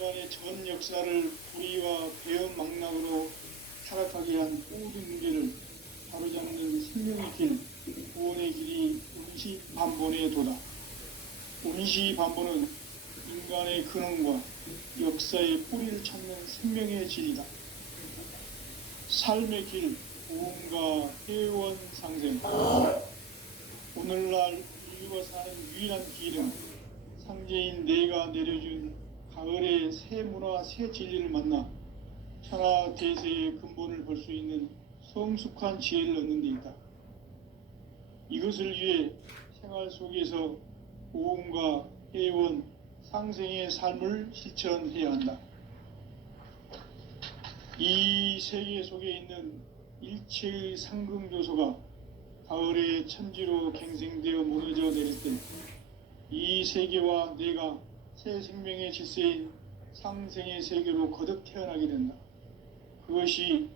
인간의 전 역사를 불의와 배은망락으로 타락하게 한 모든 문제를 바로잡는 생명의 길, 구원의 길이 운시반본의 도다. 운시반본은 인간의 근원과 역사의 뿌리를 찾는 생명의 진리다. 삶의 길, 구원과 회원 상생. 오늘날 인류가 사는 유일한 길은 상제인 내가 내려준 가을의 새 문화, 새 진리를 만나 천하 대세의 근본을 볼 수 있는 성숙한 지혜를 얻는 데 있다. 이것을 위해 생활 속에서 보험과 회원, 상생의 삶을 실천해야 한다. 이 세계 속에 있는 일체의 상금조소가 가을의 천지로 갱생되어 무너져 내릴 때 이 세계와 내가 새 생명의 질서인 상생의 세계로 거듭 태어나게 된다. 그것이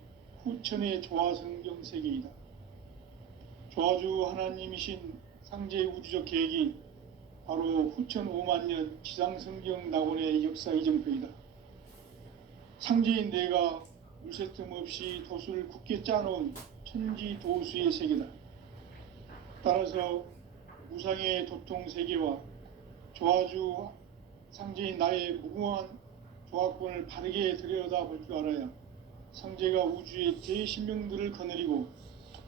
후천의 조화성경 세계이다. 조화주 하나님이신 상제의 우주적 계획이 바로 후천 5만년 지상성경 낙원의 역사 이정표이다. 상제인 내가 물새틈 없이 도수를 굳게 짜놓은 천지도수의 세계다. 따라서 무상의 도통 세계와 조화주 상제인 나의 무궁한 조화권을 바르게 들여다볼 줄 알아야 상제가 우주의 대신명들을 거느리고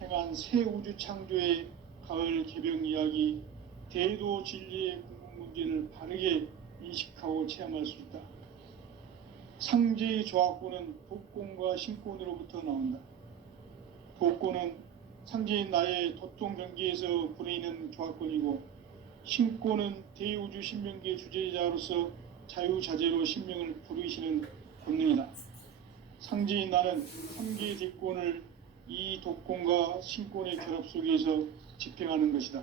행한 새 우주 창조의 가을 개병 이야기, 대도 진리의 궁극 문제를 바르게 인식하고 체험할 수 있다. 상제의 조화권은 도권과 신권으로부터 나온다. 도권은 상제인 나의 도통 경계에서 부리는 조화권이고, 신권은 대우주 신명계 주제자로서 자유자재로 신명을 부르시는 권능이다. 상제인 나는 3개의 대권을 이 도권과 신권의 결합 속에서 집행하는 것이다.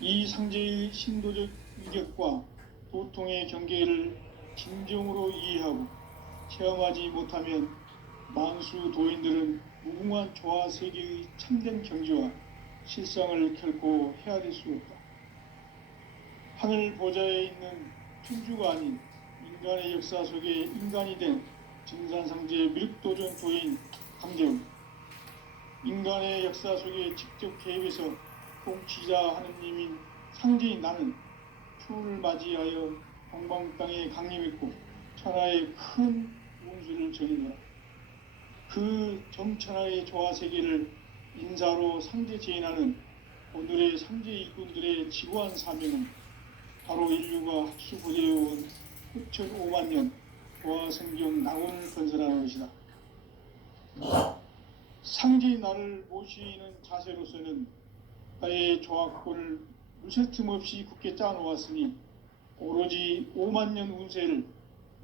이 상제의 신도적 위격과 도통의 경계를 진정으로 이해하고 체험하지 못하면 만수 도인들은 무궁한 조화 세계의 참된 경지와 실상을 결코 헤아릴 수 없다. 하늘 보좌에 있는 천주가 아닌 인간의 역사 속에 인간이 된 증산상제의 밀도전 도인 강재훈, 인간의 역사 속에 직접 개입해서 통치자 하느님인 상제인 나는 추운을 맞이하여 동방 땅에 강림했고 천하의 큰 운수를 전이노라. 그 정천하의 조화 세계를 인사로 상제 제인하는 오늘의 상제 일꾼들의 지구한 사명은 바로 인류가 학수부대해온 후천 5만년 조화성경 낙원을 건설하는 것이다. 상제의 나를 모시는 자세로서는 나의 조화권을 무쇠틈 없이 굳게 짜놓았으니 오로지 5만년 운세를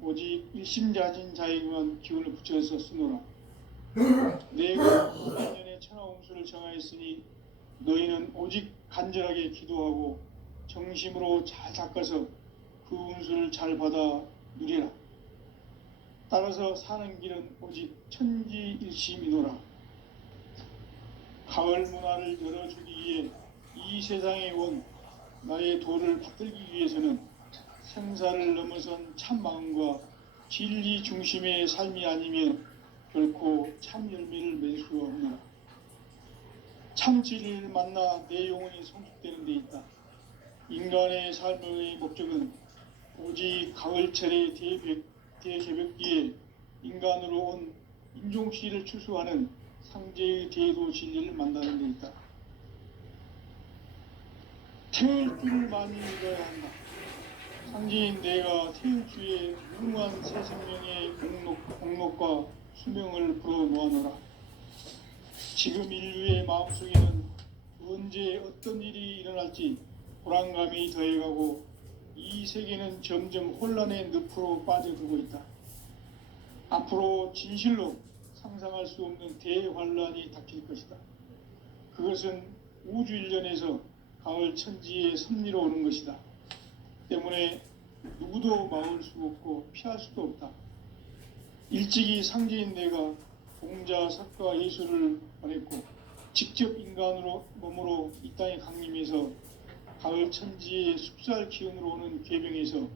오직 일심자진 자에게만 기운을 붙여서 쓰노라. 내가 5만년의 천하운수를 정하였으니 너희는 오직 간절하게 기도하고 정심으로 잘 닦아서 그 운수를 잘 받아 누리라. 따라서 사는 길은 오직 천지일심이노라. 가을 문화를 열어주기 위해 이 세상에 온 나의 도를 받들기 위해서는 생사를 넘어선 참 마음과 진리 중심의 삶이 아니면 결코 참 열매를 맺을 수 없노라. 참 진리를 만나 내 영혼이 성숙되는 데 있다. 인간의 삶의 목적은 오직 가을철의 대개벽기에 인간으로 온 인종씨를 추수하는 상제의 대도 진리를 만나는 데 있다. 태을 줄을 많이 읽어야 한다. 상제인 내가 태일주의 무궁한 새 생명의 공록과 수명을 불어놓아노라. 지금 인류의 마음속에는 언제 어떤 일이 일어날지 불안감이 더해가고 이 세계는 점점 혼란의 늪으로 빠져들고 있다. 앞으로 진실로 상상할 수 없는 대환란이 닥칠 것이다. 그것은 우주 일련에서 가을 천지의 섭리로 오는 것이다. 때문에 누구도 막을 수 없고 피할 수도 없다. 일찍이 상제인 내가 공자, 석가, 예수를 보냈고 직접 인간으로 몸으로 이 땅에 강림해서 가을 천지의 숲살 기운으로 오는 계병에서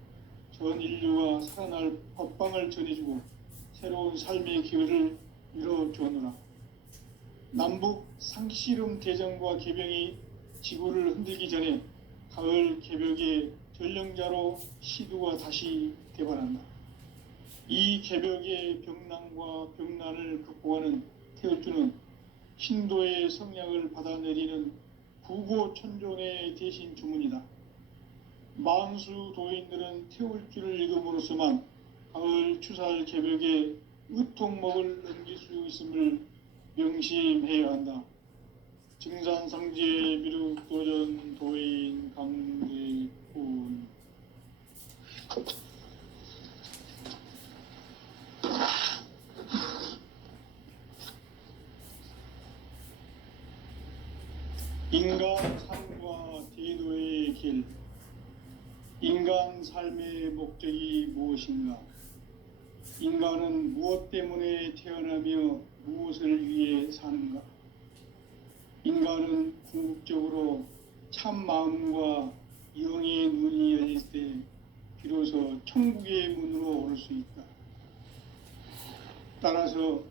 전 인류가 살아날 법방을 전해주고 새로운 삶의 기회를 열어주었노라. 남북 상씨름 대전과 개병이 지구를 흔들기 전에 가을 개벽의 전령자로 시두가 다시 대발한다. 이 개벽의 병난과 병난을 극복하는 태울주는 신도의 성약을 받아내리는 부고천존의 대신 주문이다. 만수 도인들은 태울주를 읽음으로써만 가을 추살 개벽의 의통목을 넘길 수 있음을 명심해야 한다. 증산상제 미륵도전 도인 강대군. 인간 삶과 대도의 길. 인간 삶의 목적이 무엇인가? 인간은 무엇 때문에 태어나며 무엇을 위해 사는가? 인간은 궁극적으로 참 마음과 영의 눈이 열릴 때 비로소 천국의 문으로 오를 수 있다. 따라서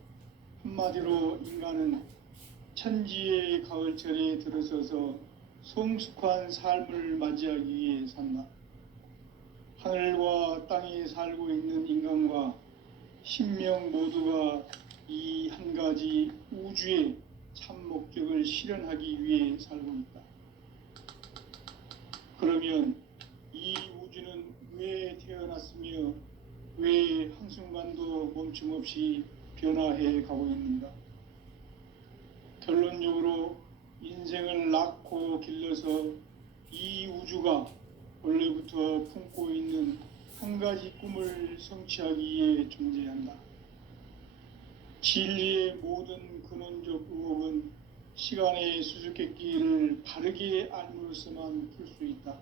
한마디로 인간은 천지의 가을철에 들어서서 성숙한 삶을 맞이하기 위해 산다. 하늘과 땅에 살고 있는 인간과 신명 모두가 이 한 가지 우주의 참 목적을 실현하기 위해 살고 있다. 그러면 이 우주는 왜 태어났으며 왜 한순간도 멈춤없이 변화해 가고 있는가? 결론적으로 인생을 낳고 길러서 이 우주가 원래부터 품고 있는 한 가지 꿈을 성취하기 위해 존재한다. 진리의 모든 근원적 의혹은 시간의 수수께끼를 바르게 알므로써만 풀 수 있다.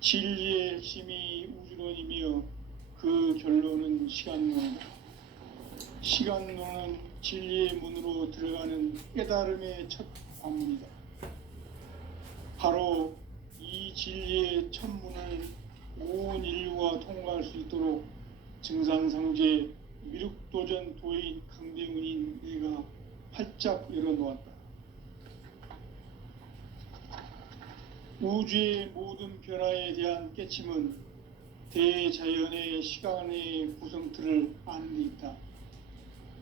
진리의 핵심이 우주론이며 그 결론은 시간론이다. 시간론은 진리의 문으로 들어가는 깨달음의 첫 관문이다. 바로 이 진리의 첫 문을 온 인류가 통과할 수 있도록 증산상제 미륵도전 도인 강대훈인 내가 활짝 열어놓았다. 우주의 모든 변화에 대한 깨침은 대자연의 시간의 구성틀을 아는 데 있다.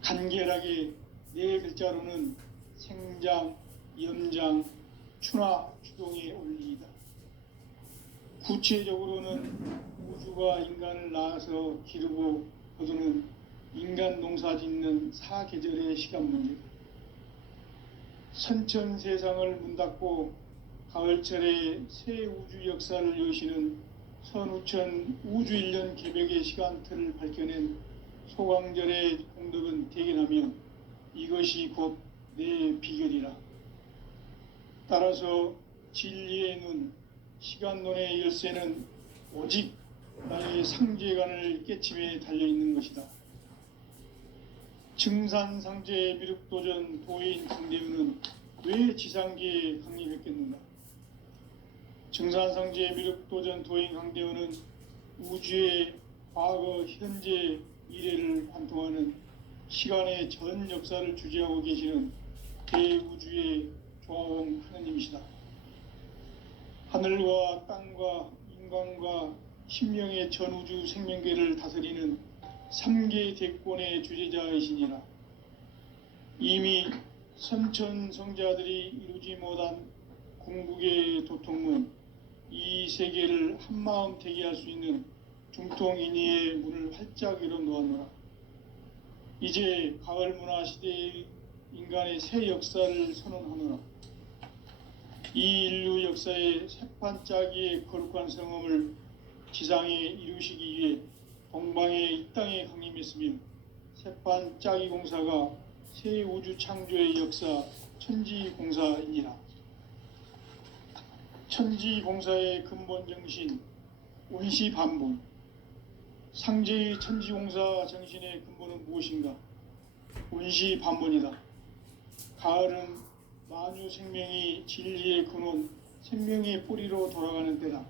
간결하게 네 글자로는 생장, 염장, 추나 추동의 원리이다. 구체적으로는 우주가 인간을 낳아서 기르고 거두는 인간 농사 짓는 사계절의 시간 문제다. 선천 세상을 문 닫고 가을철에 새 우주 역사를 여시는 선우천 우주 1년 개벽의 시간틀을 밝혀낸 소강절의 공덕은 대견하며 이것이 곧 내 비결이라. 따라서 진리의 눈, 시간론의 열쇠는 오직 나의 상제관을 깨침에 달려있는 것이다. 증산상제 미륵도전 도인 강대훈은 왜 지상계에 강림했겠는가? 증산상제 미륵도전 도인 강대훈은 우주의 과거, 현재, 미래를 관통하는 시간의 전 역사를 주재하고 계시는 대우주의 조화원 하느님이시다. 하늘과 땅과 인간과 신명의 전우주 생명계를 다스리는 3계 대권의 주재자이시니라. 이미 선천성자들이 이루지 못한 궁극의 도통문, 이 세계를 한마음 되게 할 수 있는 중통인의의 문을 활짝 열어놓았노라. 이제 가을 문화 시대의 인간의 새 역사를 선언하노라. 이 인류 역사의 새판 짜기의 거룩한 성험을 지상에 이루시기 위해 동방에 이 땅에 강림했으며 새판 짜기 공사가 새 우주 창조의 역사 천지공사이니라. 천지공사의 근본 정신 온시반본. 상제의 천지공사 정신의 근본은 무엇인가? 온시반본이다. 가을은 만유 생명이 진리의 근원, 생명의 뿌리로 돌아가는 때다.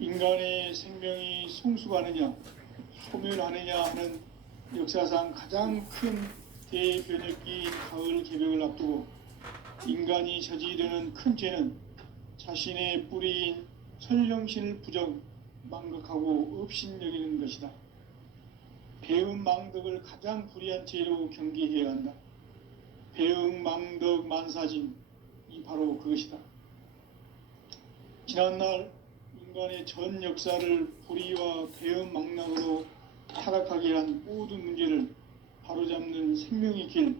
인간의 생명이 성숙하느냐 소멸하느냐 하는 역사상 가장 큰 대변혁기인 가을 개벽을 앞두고 인간이 저지르는 큰 죄는 자신의 뿌리인 선령신을 부정, 망각하고 업신여기는 것이다. 배음 망덕을 가장 불의한 죄로 경계해야 한다. 배음 망덕 만사짐이 바로 그것이다. 지난날 인간의 전 역사를 불의와 배음 망락으로 타락하게 한 모든 문제를 바로잡는 생명의 길,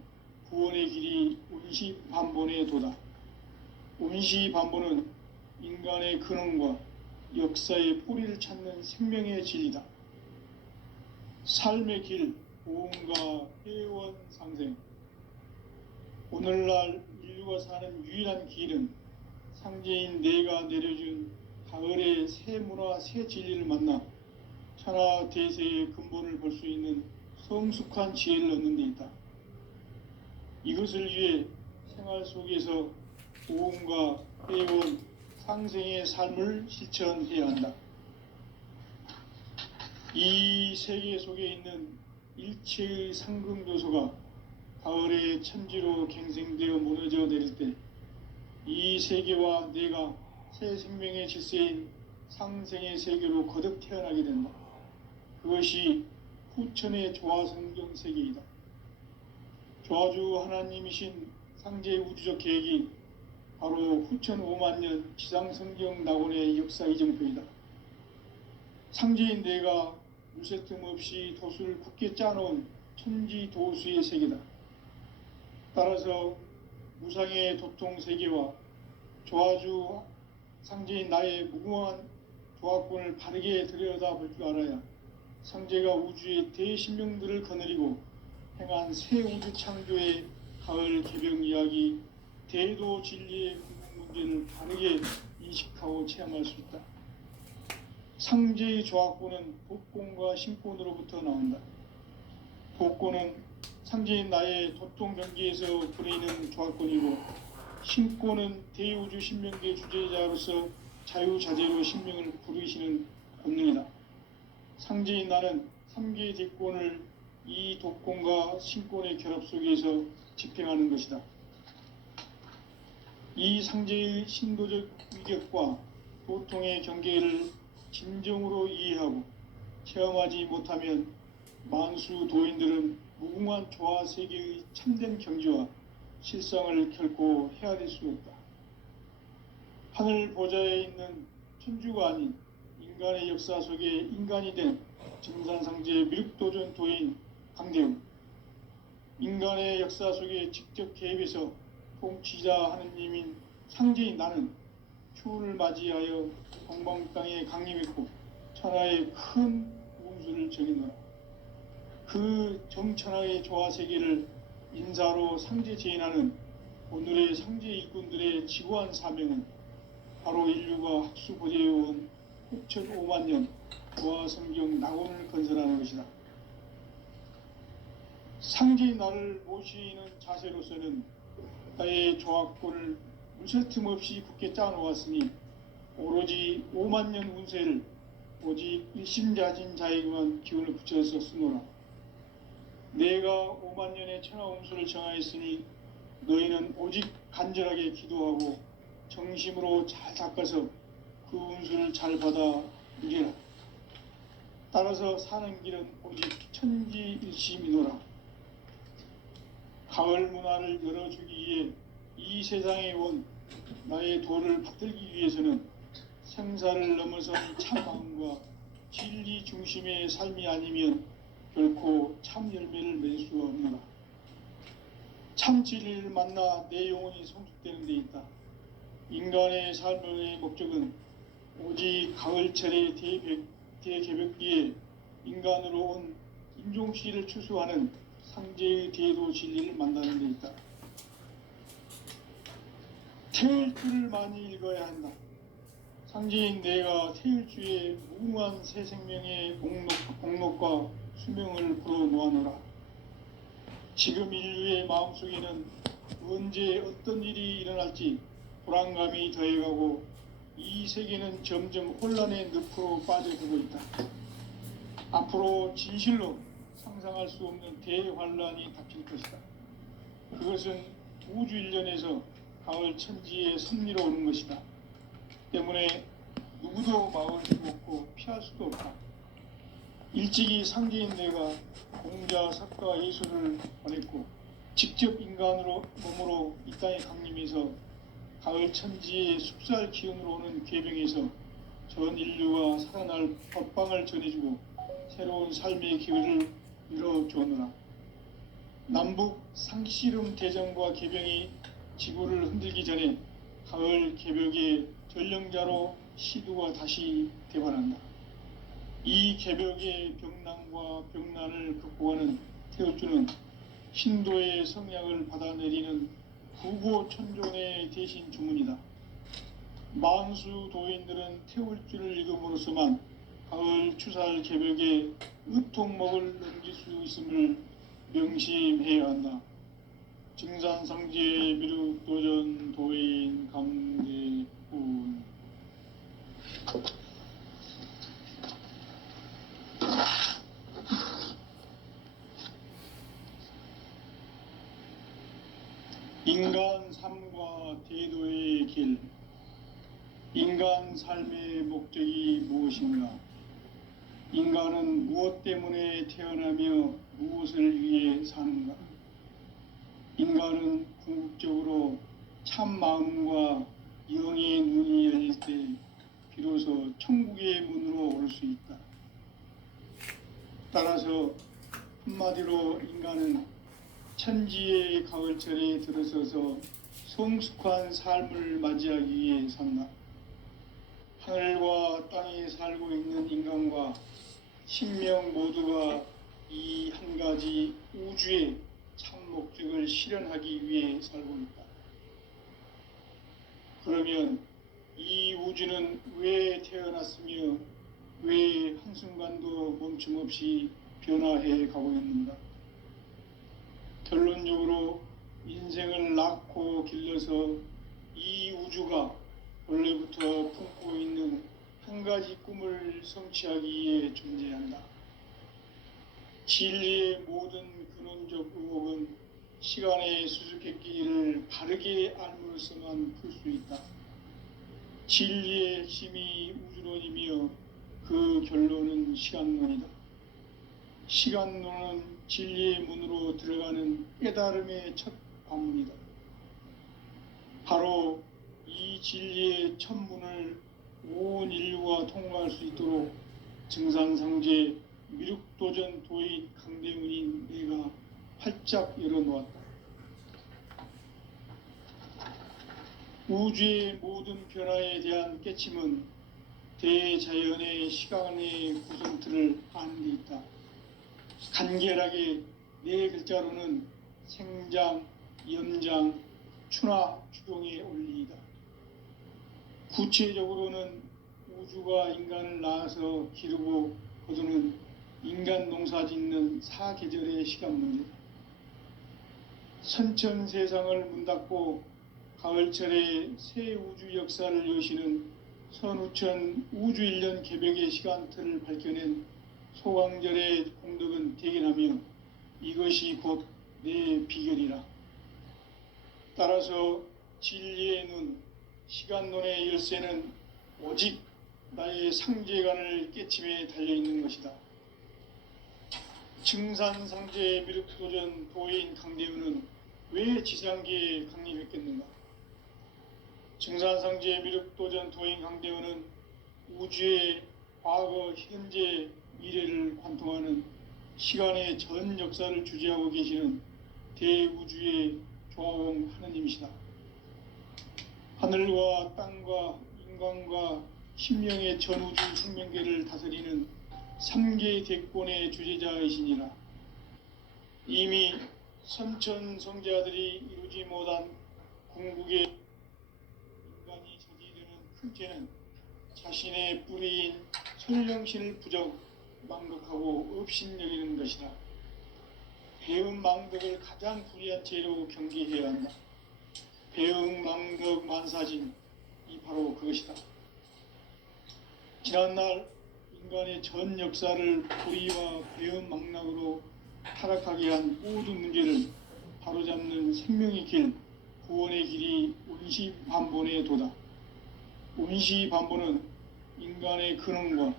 구원의 길이 운시반본의 도다. 운시반본은 인간의 근원과 역사의 뿌리를 찾는 생명의 진리다. 삶의 길, 보험과 회원 상생. 오늘날 인류가 사는 유일한 길은 상제인 내가 내려준 가을의 새 문화, 새 진리를 만나 천하 대세의 근본을 볼 수 있는 성숙한 지혜를 얻는 데 있다. 이것을 위해 생활 속에서 보험과 회원, 상생의 삶을 실천해야 한다. 이 세계 속에 있는 일체의 상금 요소가 가을의 천지로 갱생되어 무너져 내릴 때 이 세계와 내가 새 생명의 질서인 상생의 세계로 거듭 태어나게 된다. 그것이 후천의 조화성경 세계이다. 조화주 하나님이신 상제의 우주적 계획이 바로 후천 5만년 지상성경 낙원의 역사 이정표이다. 상제인 내가 무쇠 틈 없이 도수를 굳게 짜놓은 천지 도수의 세계다. 따라서 무상의 도통 세계와 조화주 상제인 나의 무궁한 조화권을 바르게 들여다볼 줄 알아야 상제가 우주의 대신명들을 거느리고 행한 새 우주 창조의 가을 개벽 이야기, 대도 진리의 궁극 문제를 바르게 인식하고 체험할 수 있다. 상제의 조화권은 복권과 신권으로부터 나온다. 복권은 상제인 나의 도통 경계에서 부리는 조화권이고, 신권은 대우주 신명계 주제자로서 자유자재로 신명을 부르시는 본능이다. 상제인 나는 3개의 대권을 이 독권과 신권의 결합 속에서 집행하는 것이다. 이 상제의 신도적 위격과 도통의 경계를 진정으로 이해하고 체험하지 못하면 만수 도인들은 무궁한 조화 세계의 참된 경지와 실상을 결코 헤아릴 수 없다. 하늘 보좌에 있는 천주가 아닌 인간의 역사 속에 인간이 된 증산상제의 미륵도전 도인 강대웅, 인간의 역사 속에 직접 개입해서 통치자 하느님인 상제인 나는 추운을 맞이하여 동방 땅에 강림했고 천하의 큰 운수를 정했노라. 그 정천하의 조화 세계를 인사로 상제 제인하는 오늘의 상제 일꾼들의 지구한 사명은 바로 인류가 학수 고대해온 후천 5만년 조화 성경 낙원을 건설하는 것이다. 상제인 나를 모시는 자세로서는 나의 조화권을 무쇠틈 없이 굳게 짜놓았으니 오로지 5만년 운세를 오직 일심자진 자에게만 기운을 붙여서 쓰노라. 내가 5만년의 천하 운수를 정하였으니 너희는 오직 간절하게 기도하고 정심으로 잘 닦아서 그 운수를 잘 받아 누리라. 따라서 사는 길은 오직 천지일심이노라. 가을 문화를 열어주기 위해 이 세상에 온 나의 도를 받들기 위해서는 생사를 넘어선 참마음과 진리 중심의 삶이 아니면 결코 참 열매를 맺을 수가 없노라. 참 진리를 만나 내 영혼이 성숙되는 데 있다. 인간의 삶의 목적은 오직 가을철의 대개벽기에 인간으로 온 인종씨를 추수하는 상제의 대도 진리를 만나는 데 있다. 태일주를 많이 읽어야 한다. 상제인 내가 태일주의 무궁한 새 생명의 공록과 수명을 불어놓아노라. 지금 인류의 마음속에는 언제 어떤 일이 일어날지 불안감이 더해가고 이 세계는 점점 혼란의 늪으로 빠져들고 있다. 앞으로 진실로 상상할 수 없는 대환란이 닥칠 것이다. 그것은 우주 일련에서 가을 천지의 섭리로 오는 것이다. 때문에 누구도 막을 수 없고 피할 수도 없다. 일찍이 상제인 내가 공자, 석가, 예수를 보냈고 직접 인간으로 몸으로 이 땅에 강림해서 가을 천지의 숲살 기운으로 오는 계병에서 전 인류가 살아날 법방을 전해주고 새로운 삶의 기회를 이뤄주었노라. 남북 상씨름 대전과 계병이 지구를 흔들기 전에 가을 개벽의 전령자로 시두가 다시 대반한다. 이 개벽의 병난과 병난을 극복하는 태울주는 신도의 성약을 받아내리는 구고천존의 대신 주문이다. 만수 도인들은 태울주를 읽음으로써만 가을 추살 개벽의 의통목을 넘길 수 있음을 명심해야 한다. 증산상제 미륵도전 도인 강대훈. 인간 삶과 대도의 길. 인간 삶의 목적이 무엇인가? 인간은 무엇 때문에 태어나며 무엇을 위해 사는가? 인간은 궁극적으로 참 마음과 영의 눈이 열릴 때 비로소 천국의 문으로 올 수 있다. 따라서 한마디로 인간은 천지의 가을철에 들어서서 성숙한 삶을 맞이하기 위해 산다. 하늘과 땅에 살고 있는 인간과 신명 모두가 이 한 가지 우주의 참 목적을 실현하기 위해 살고 있다. 그러면 이 우주는 왜 태어났으며 왜 한순간도 멈춤없이 변화해 가고 있는가? 결론적으로 인생을 낳고 길러서 이 우주가 원래부터 품고 있는 한 가지 꿈을 성취하기 위해 존재한다. 진리의 모든 근원적 의혹은 시간의 수수께끼를 바르게 알므로써만 풀 수 있다. 진리의 핵심이 우주론이며 그 결론은 시간론이다. 시간론은 진리의 문으로 들어가는 깨달음의 첫 관문이다. 바로 이 진리의 첫 문을 온 인류가 통과할 수 있도록 증산상제 미륵도전 도인 강대훈인 내가 활짝 열어놓았다. 우주의 모든 변화에 대한 깨침은 대자연의 시간의 구성틀을 아는 데 있다. 간결하게 네 글자로는 생장, 연장, 추나 추동의 원리이다. 구체적으로는 우주가 인간을 낳아서 기르고 거두는 인간 농사 짓는 사계절의 시간 문제다. 선천 세상을 문 닫고 가을철에 새 우주 역사를 여시는 선우천 우주일년 개벽의 시간틀을 밝혀낸 소강절의 공덕은 대견하며 이것이 곧 내 비결이라. 따라서 진리의 눈, 시간론의 열쇠는 오직 나의 상제관을 깨침에 달려있는 것이다. 증산상제 미륵도전 도인 강대훈은 왜 지상계에 강림했겠는가? 증산상제 미륵도전 도인 강대훈은 우주의 과거, 현재, 미래를 관통하는 시간의 전 역사를 주재하고 계시는 대우주의 조화원 하느님이시다. 하늘과 땅과 인간과 심령의 전우주 생명계를 다스리는 3개 대권의 주제자이시니라. 이미 선천성자들이 이루지 못한 궁극의 인간이 저지르는 큰 죄는 자신의 뿌리인 설령신을 부정 망덕하고 업신여기는 것이다. 배음 망덕을 가장 불리한 죄로 경계해야 한다. 배음 망덕 만사진, 이 바로 그것이다. 지난날 인간의 전 역사를 불의와 배은망락으로 타락하게 한 모든 문제를 바로잡는 생명의 길, 구원의 길이 운시반본의 도다. 운시반본은 인간의 근원과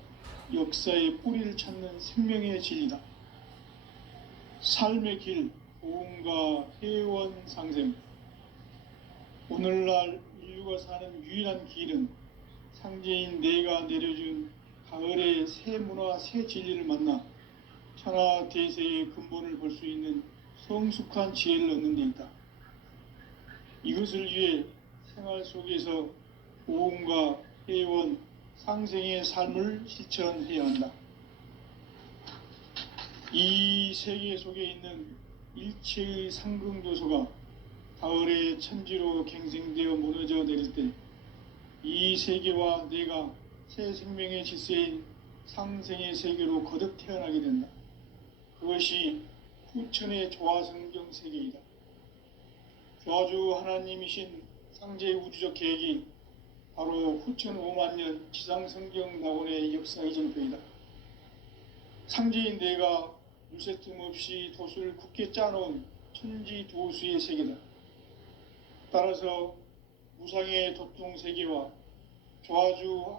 역사의 뿌리를 찾는 생명의 진리다. 삶의 길, 보험과 회원 상생. 오늘날 인류가 사는 유일한 길은 상제인 내가 내려준 가을의 새 문화, 새 진리를 만나 천하 대세의 근본을 볼 수 있는 성숙한 지혜를 얻는 데 있다. 이것을 위해 생활 속에서 보험과 회원, 상생의 삶을 실천해야 한다. 이 세계 속에 있는 일체의 상승조소가 가을의 천지로 갱생되어 무너져 내릴 때 이 세계와 내가 새 생명의 질서인 상생의 세계로 거듭 태어나게 된다. 그것이 후천의 조화성경 세계이다. 조화주 하나님이신 상제의 우주적 계획이 바로 후천 5만 년 지상성경 낙원의 역사 이전표이다. 상제인 내가 물새 틈 없이 도수를 굳게 짜놓은 천지 두수의 세계다. 따라서 무상의 도통 세계와 조화주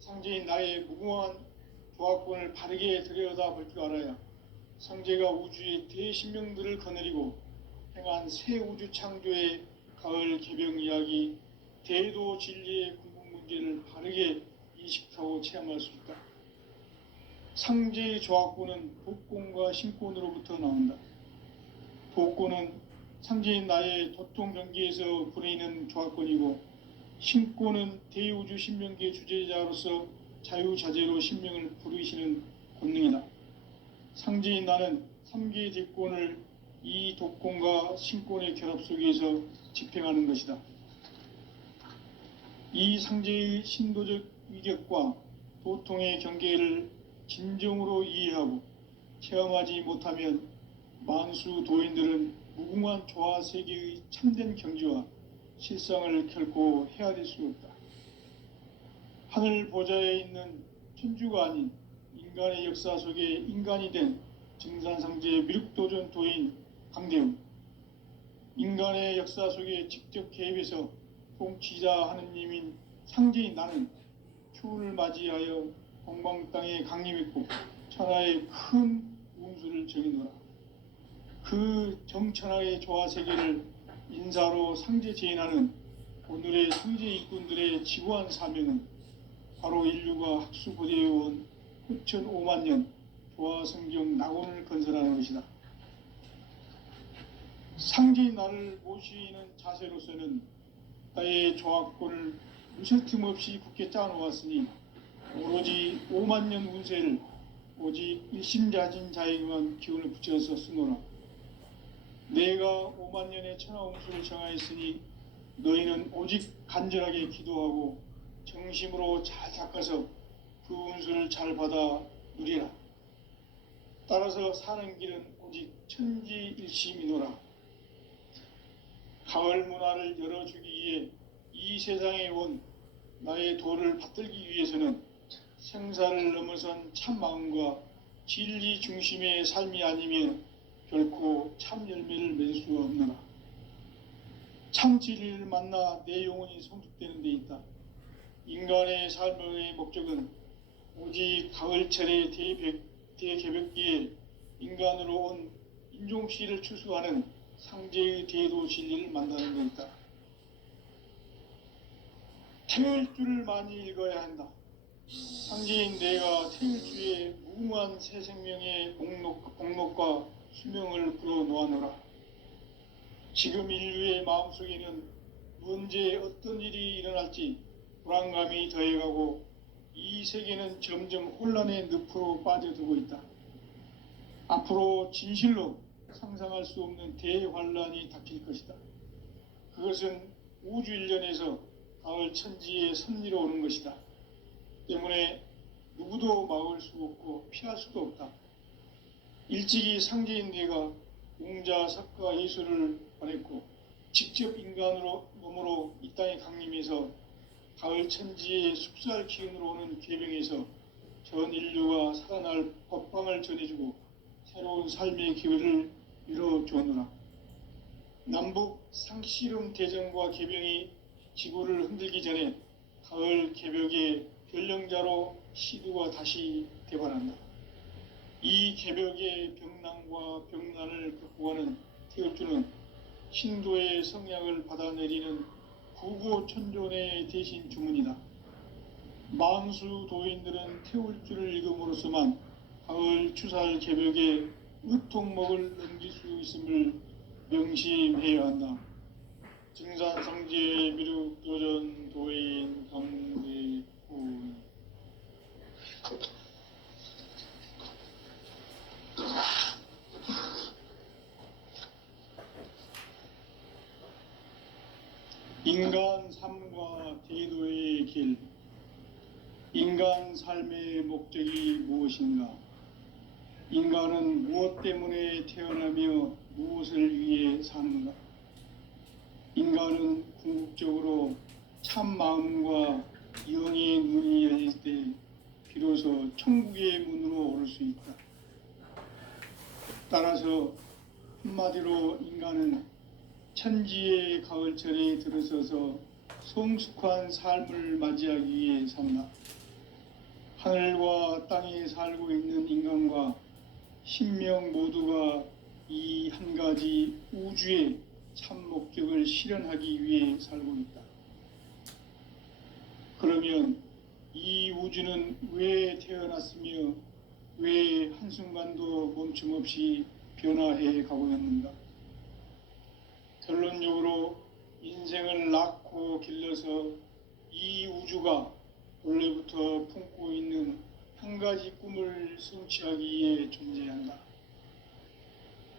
상제인 나의 무궁한 조화권을 바르게 들여다볼 줄 알아야 상제가 우주의 대신명들을 거느리고 행한 새 우주 창조의 가을 개병 이야기, 대도 진리의 궁극 문제를 바르게 인식하고 체험할 수 있다. 상제의 조화권은 복권과 신권으로부터 나온다. 복권은 상제인 나의 도통 경기에서 부리는 조화권이고, 신권은 대우주 신명계 주제자로서 자유자재로 신명을 부르시는 권능이다. 상제인 나는 3개의 대권을 이 독권과 신권의 결합 속에서 집행하는 것이다. 이 상제의 신도적 위격과 도통의 경계를 진정으로 이해하고 체험하지 못하면 만수 도인들은 무궁한 조화 세계의 참된 경지와 실상을 결코 헤아릴 수 없다. 하늘 보좌에 있는 천주가 아닌 인간의 역사 속에 인간이 된 증산상제의 미륵도전 도인 강대웅, 인간의 역사 속에 직접 개입해서 통치자 하느님인 상제인 나는 추운을 맞이하여 동방 땅에 강림했고 천하의 큰 운수를 정해놓아 그 정천하의 조화 세계를 인사로 상제 제인하는 오늘의 상제 일꾼들의 지구한 사명은 바로 인류가 학수고대해온 후천 5만 년 조화 성경 낙원을 건설하는 것이다. 상제인 나를 모시는 자세로서는 나의 조화권을 무쇠틈 없이 굳게 짜놓았으니 오로지 5만 년 운세를 오직 일심자진 자에게만 기운을 붙여서 쓰노라. 내가 5만 년의 천하 운수를 정하였으니 너희는 오직 간절하게 기도하고 정심으로 잘 닦아서 그 운수를 잘 받아 누리라. 따라서 사는 길은 오직 천지일심이노라. 가을 문화를 열어주기 위해 이 세상에 온 나의 도를 받들기 위해서는 생사를 넘어선 참 마음과 진리 중심의 삶이 아니면 결코 참 열매를 맺을 수 없노라. 참 진리를 만나 내 영혼이 성숙되는 데 있다. 인간의 삶의 목적은 오직 가을철의 대개벽기에 인간으로 온 인종씨를 추수하는 상제의 대도 진리를 만나는 데 있다. 태일주를 많이 읽어야 한다. 상제인 내가 태일주의 무궁한 새 생명의 복록과 수명을 불어놓아노라. 지금 인류의 마음속에는 언제 어떤 일이 일어날지 불안감이 더해가고 이 세계는 점점 혼란의 늪으로 빠져들고 있다. 앞으로 진실로 상상할 수 없는 대환란이 닥칠 것이다. 그것은 우주 일련에서 가을 천지의 섭리로 오는 것이다. 때문에 누구도 막을 수 없고 피할 수도 없다. 일찍이 상제인 내가 공자, 석가, 예수를 보냈고 직접 인간으로 몸으로 이 땅에 강림해서 가을 천지의 숲살 기운으로 오는 궤병에서 전 인류가 살아날 법방을 전해주고 새로운 삶의 기회를 이뤄주었노라. 남북 상씨름 대전과 궤병이 지구를 흔들기 전에 가을 개벽의 변령자로 시두가 다시 대반한다. 이 개벽의 병난과 병난을 극복하는 태울주는 신도의 성약을 받아내리는 구고천존의 대신 주문이다. 만수 도인들은 태울주를 읽음으로써만 가을 추살 개벽의 의통목을 넘길 수 있음을 명심해야 한다. 증산상제 미륵도전 도인 강대훈. 인간 삶과 대도의 길. 인간 삶의 목적이 무엇인가? 인간은 무엇 때문에 태어나며 무엇을 위해 사는가? 인간은 궁극적으로 참 마음과 영의 눈이 열릴 때 비로소 천국의 문으로 오를 수 있다. 따라서 한마디로 인간은 천지의 가을철에 들어서서 성숙한 삶을 맞이하기 위해 산다. 하늘과 땅에 살고 있는 인간과 신명 모두가 이 한 가지 우주의 참 목적을 실현하기 위해 살고 있다. 그러면 이 우주는 왜 태어났으며 왜 한순간도 멈춤없이 변화해 가고 있는가? 결론적으로 인생을 낳고 길러서 이 우주가 원래부터 품고 있는 한 가지 꿈을 성취하기 위해 존재한다.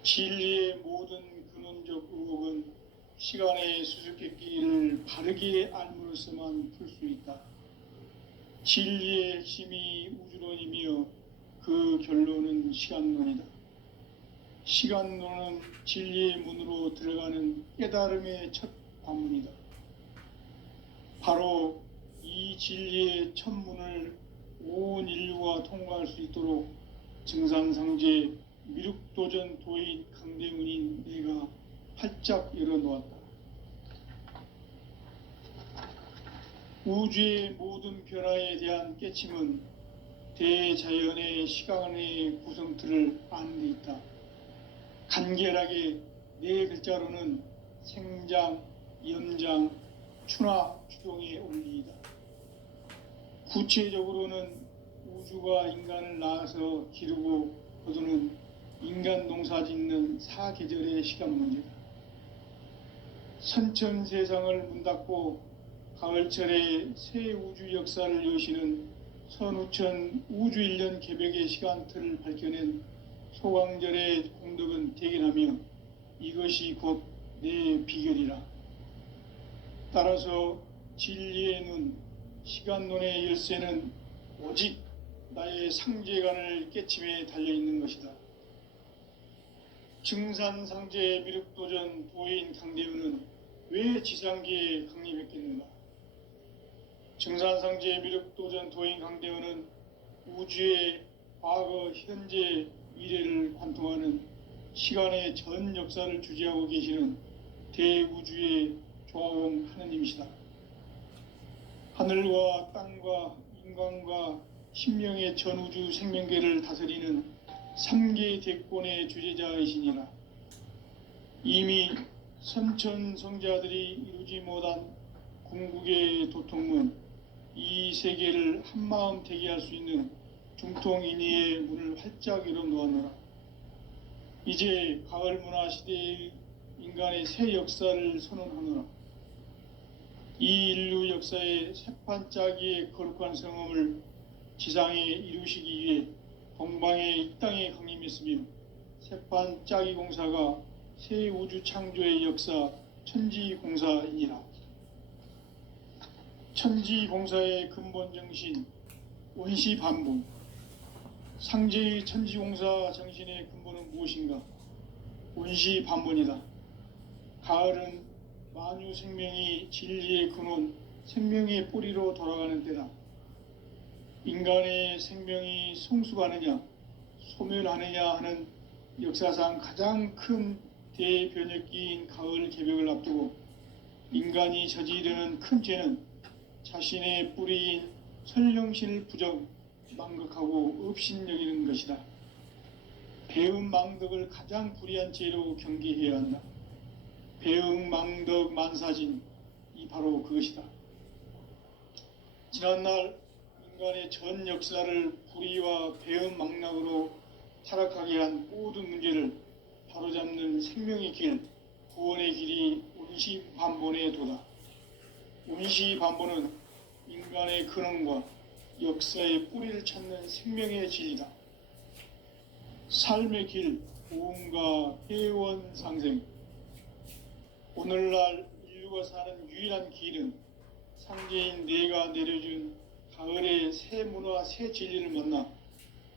진리의 모든 근원적 의혹은 시간의 수수께끼를 바르게 알므로써만 풀 수 있다. 진리의 핵심이 우주론이며 그 결론은 시간론이다. 시간론은 진리의 문으로 들어가는 깨달음의 첫 관문이다. 바로 이 진리의 첫 문을 온 인류가 통과할 수 있도록 증산상제 미륵도전 도인 강대훈인 내가 활짝 열어놓았다. 우주의 모든 변화에 대한 깨침은 대자연의 시간의 구성틀을 아는 데 있다. 간결하게 네 글자로는 생장, 염장, 추나 추동의 원리이다. 구체적으로는 우주가 인간을 낳아서 기르고 거두는 인간 농사 짓는 사계절의 시간 문제다. 선천 세상을 문 닫고 가을철에 새 우주 역사를 여시는 선우천 우주 1년 개벽의 시간틀을 밝혀낸 소강절의 공덕은 대견하며 이것이 곧 내 비결이라. 따라서 진리의 눈, 시간론의 열쇠는 오직 나의 상제관을 깨침에 달려있는 것이다. 증산상제 미륵도전 도인 강대훈은 왜 지상계에 강림했겠는가? 증산상제 미륵도전 도인 강대훈은 우주의 과거, 현재, 미래를 관통하는 시간의 전 역사를 주재하고 계시는 대우주의 조화원 하느님이시다. 하늘과 땅과 인간과 신명의 전우주 생명계를 다스리는 3계 대권의 주재자이시니라. 이미 선천성자들이 이루지 못한 궁극의 도통문, 이 세계를 한마음 되게 할 수 있는 중통인의의 문을 활짝 열어놓았노라. 이제 가을 문화 시대의 인간의 새 역사를 선언하노라. 이 인류 역사의 새판짜기의 거룩한 성험을 지상에 이루시기 위해 동방의 이 땅에 강림했으며 새판짜기 공사가 새 우주 창조의 역사 천지공사이니라. 천지공사의 근본 정신 원시반복. 상제의 천지공사 정신의 근본은 무엇인가? 원시반복이다. 가을은 만유 생명이 진리의 근원, 생명의 뿌리로 돌아가는 때다. 인간의 생명이 성숙하느냐 소멸하느냐 하는 역사상 가장 큰 대변혁기인 가을 개벽을 앞두고 인간이 저지르는 큰 죄는 자신의 뿌리인 선령신을 부정 망극하고 업신여기는 것이다. 배은망덕을 가장 불의한 죄로 경계해야 한다. 배은망덕 만사진이 바로 그것이다. 지난날 인간의 전 역사를 불의와 배은망락으로 타락하게 한 모든 문제를 바로잡는 생명의 길, 구원의 길이 운시반본의 도다. 운시반본은 인간의 근원과 역사의 뿌리를 찾는 생명의 진리다. 삶의 길, 고음과 회원 상생. 오늘날 인류가 사는 유일한 길은 상제인 내가 내려준 가을의 새 문화, 새 진리를 만나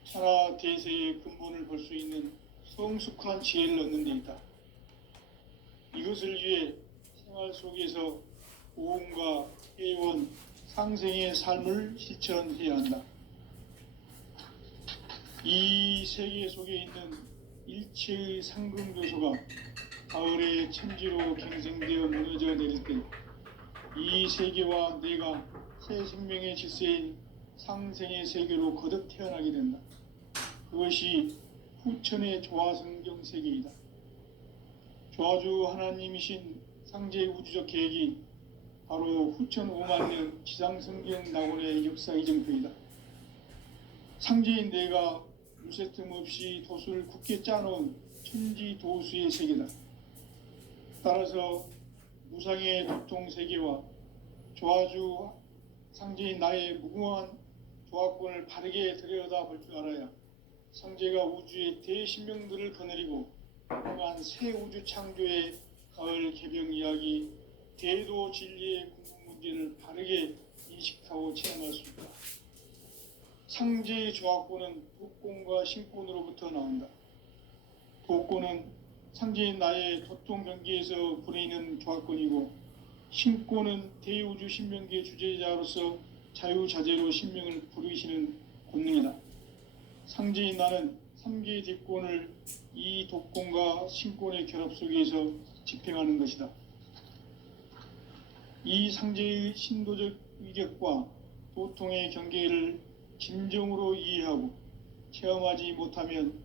천하 대세의 근본을 볼 수 있는 성숙한 지혜를 얻는 데 있다. 이것을 위해 생활 속에서 고음과 회원, 상생의 삶을 실천해야 한다. 이 세계 속에 있는 일체의 상금 요소가 가을의 천지로 갱생되어 무너져 내릴 때 이 세계와 내가 새 생명의 질서인 상생의 세계로 거듭 태어나게 된다. 그것이 후천의 조화성경 세계이다. 조화주 하나님이신 상제 우주적 계획이 바로 후천 5만 년 지상성경 낙원의 역사 이정표이다. 상제인 내가 물새틈 없이 도수를 굳게 짜놓은 천지 도수의 세계다. 따라서 무상의 도통 세계와 조화주 상제인 나의 무궁한 조화권을 바르게 들여다볼 줄 알아야 상제가 우주의 대신명들을 거느리고 행한 새 우주 창조의 가을 개병 이야기, 대도 진리의 궁극 문제를 바르게 인식하고 체험할 수 있다. 상제의 조화권은 도권과 신권으로부터 나온다. 도권은 상제인 나의 도통 경계에서 부리는 조화권이고, 신권은 대우주 신명기의 주제자로서 자유자재로 신명을 부르시는 권능이다. 상제인 나는 3개의 뒷권을 이 도권과 신권의 결합 속에서 집행하는 것이다. 이 상제의 신도적 위력과 도통의 경계를 진정으로 이해하고 체험하지 못하면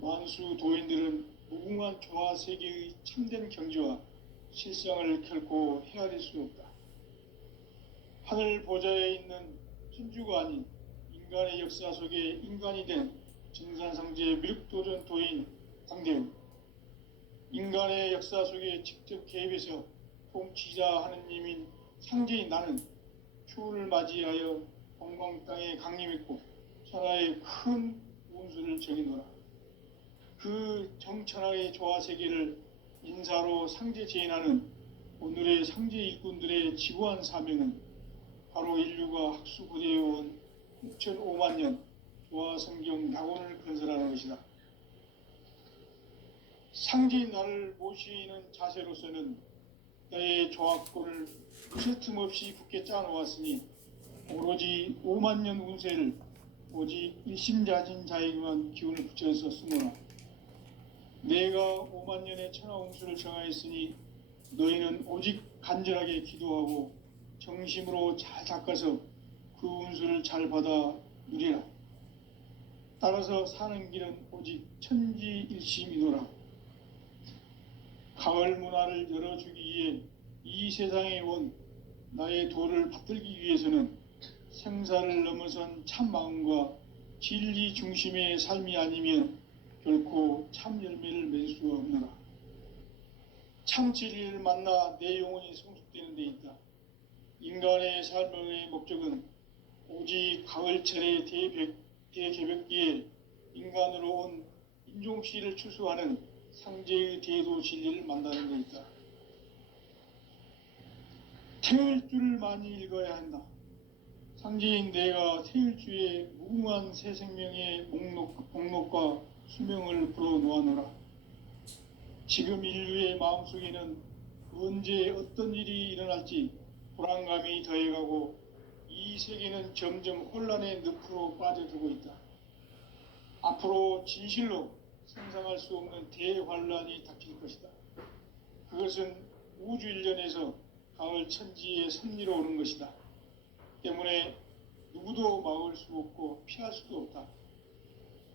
만수 도인들은 무궁한 조화 세계의 참된 경지와 실상을 결코 헤아릴 수 없다. 하늘 보좌에 있는 천주가 아닌 인간의 역사 속에 인간이 된 증산상제 밀육도전 도인 광대우, 인간의 역사 속에 직접 개입해서 통치자 하느님인 상제인 나는 추운을 맞이하여 동방 땅에 강림했고 천하의 큰 운수를 정해놓아 그 정천하의 조화 세계를 인사로 상제 제인하는 오늘의 상제 일꾼들의 지구한 사명은 바로 인류가 학수고대해온 6,5만 년 조화 성경 낙원을 건설하는 것이다. 상제인 나를 모시는 자세로서는 나의 조화권을 무쇠틈 없이 굳게 짜놓았으니 오로지 5만 년 운세를 오직 일심자진 자에게만 기운을 붙여서 쓰노라. 내가 5만 년의 천하 운수를 정하였으니 너희는 오직 간절하게 기도하고 정심으로 잘 닦아서 그 운수를 잘 받아 누리라. 따라서 사는 길은 오직 천지일심이노라. 가을 문화를 열어주기 위해 이 세상에 온 나의 도를 받들기 위해서는 생사를 넘어선 참 마음과 진리 중심의 삶이 아니면 결코 참 열매를 맺을 수 없노라. 참 진리를 만나 내 영혼이 성숙되는 데 있다. 인간의 삶의 목적은 오직 가을철의 대개벽기에 인간으로 온 인종씨를 추수하는 상제의 대도 진리를 만나는 데 있다. 태일주를 많이 읽어야 한다. 상제인 내가 태일주의 무궁한 새 생명의 목록과 수명을 불어놓아노라. 지금 인류의 마음속에는 언제 어떤 일이 일어날지 불안감이 더해가고 이 세계는 점점 혼란의 늪으로 빠져들고 있다. 앞으로 진실로 상상할 수 없는 대환란이 닥칠 것이다. 그것은 우주 일련에서 가을 천지의 섭리로 오는 것이다. 때문에 누구도 막을 수 없고 피할 수도 없다.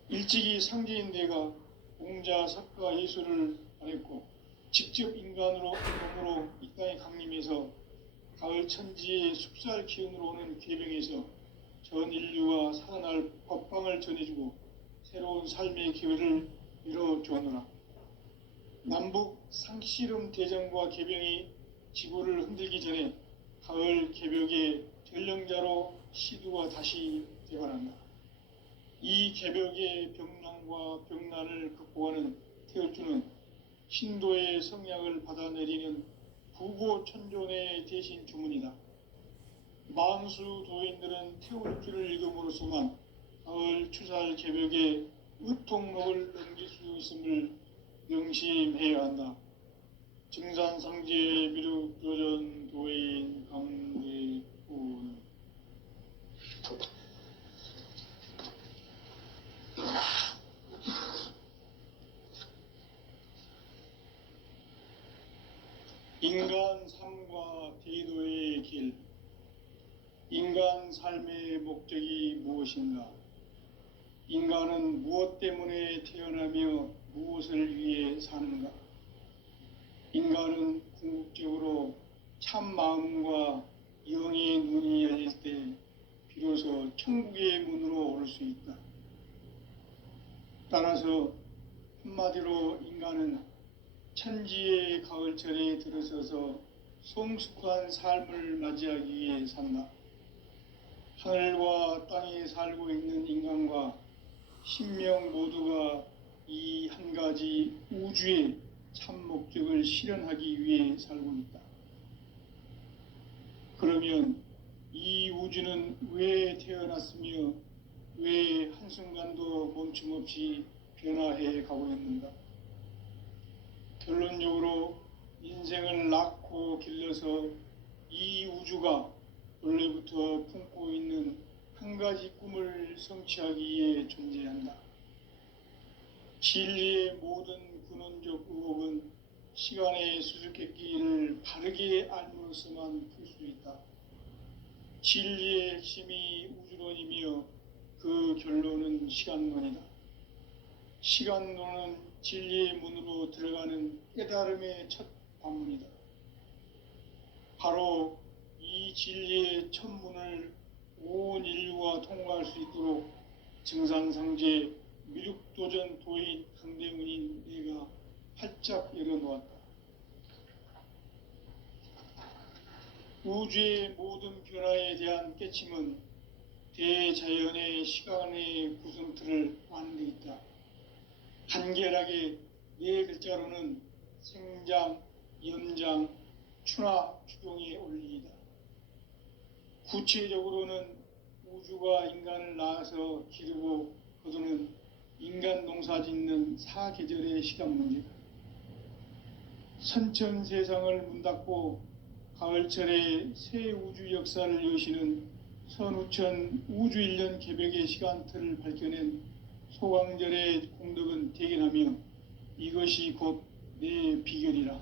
일찍이 상제인 내가 공자, 석가, 예수를 말했고 직접 인간으로 몸으로 이 땅에 강림해서 가을 천지의 숲살 기운으로 오는 계병에서 전 인류가 살아날 법방을 전해주고 새로운 삶의 기회를 열어주었노라. 남북 상씨름 대전과 계병이 지구를 흔들기 전에 가을 개벽의 전령자로 시두가 다시 되관한다. 이 개벽의 병난과 병난을 극복하는 태울주는 신도의 성약을 받아내리는 부고천존의 대신 주문이다. 만수 도인들은 태울주를 읽음으로써만 가을 추살 개벽의 의통록을 넘길 수 있음을 명심해야 한다. 증산상제 미륵조전 도인 강대군. 인간 삶과 대도의 길. 인간 삶의 목적이 무엇인가? 인간은 무엇 때문에 태어나며 무엇을 위해 사는가? 인간은 궁극적으로 참 마음과 영의 눈이 열릴 때 비로소 천국의 문으로 오를 수 있다. 따라서 한마디로 인간은 천지의 가을철에 들어서서 성숙한 삶을 맞이하기 위해 산다. 하늘과 땅에 살고 있는 인간과 신명 모두가 이 한 가지 우주의 참 목적을 실현하기 위해 살고 있다. 그러면 이 우주는 왜 태어났으며 왜 한순간도 멈춤없이 변화해 가고 있는가? 결론적으로 인생을 낳고 길러서 이 우주가 원래부터 품고 있는 한 가지 꿈을 성취하기 위해 존재한다. 진리의 모든 근원적 의혹은 시간의 수수께끼를 바르게 알므로서만 풀 수 있다. 진리의 핵심이 우주론이며 그 결론은 시간론이다. 시간론은 진리의 문으로 들어가는 깨달음의 첫 관문이다. 바로 이 진리의 첫 문을 온 인류가 통과할 수 있도록 증산상제 미륵도전 도인 강대문인 내가 활짝 열어놓았다. 우주의 모든 변화에 대한 깨침은 대자연의 시간의 구성틀을 아는 데 있다. 간결하게 네 글자로는 생장, 연장, 추나 추동의 원리이다. 구체적으로는 우주가 인간을 낳아서 기르고 거두는 인간 농사 짓는 사계절의 시간 문제다. 선천 세상을 문 닫고 가을철에 새 우주 역사를 여시는 선우천 우주일년 개벽의 시간틀을 밝혀낸 소강절의 공덕은 대견하며 이것이 곧 내 비결이라.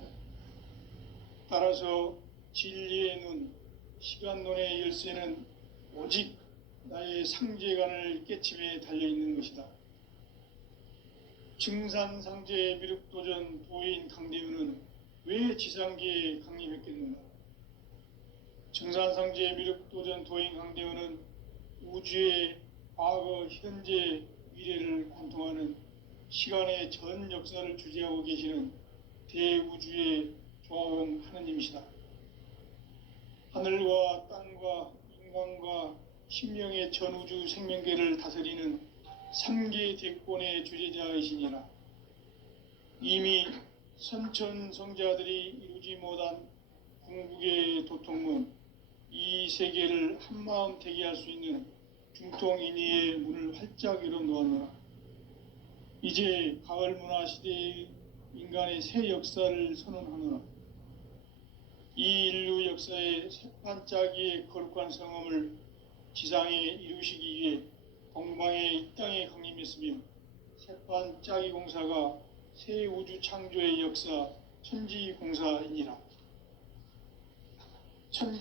따라서 진리의 눈, 시간론의 열쇠는 오직 나의 상제관을 깨침에 달려있는 것이다. 증산상제 미륵도전 도인 강대윤은 왜 지상계에 강림했겠는가? 증산상제 미륵도전 도인 강대윤은 우주의 과거, 현재, 미래를 관통하는 시간의 전 역사를 주재하고 계시는 대우주의 조화원 하느님이시다. 하늘과 땅과 인간과 신명의 전우주 생명계를 다스리는 3계 대권의 주재자이시니라. 이미 선천성자들이 이루지 못한 궁극의 도통문, 이 세계를 한마음 되게 할 수 있는 중통인의의 문을 활짝 열어놓았노라. 이제 가을 문화 시대의 인간의 새 역사를 선언하노라. 이 인류 역사의 새판짜기의 거룩한 성험을 지상에 이루시기 위해 동방의 이 땅에 강림했으며 새판짜기 공사가 새 우주 창조의 역사 천지공사이니라. 천지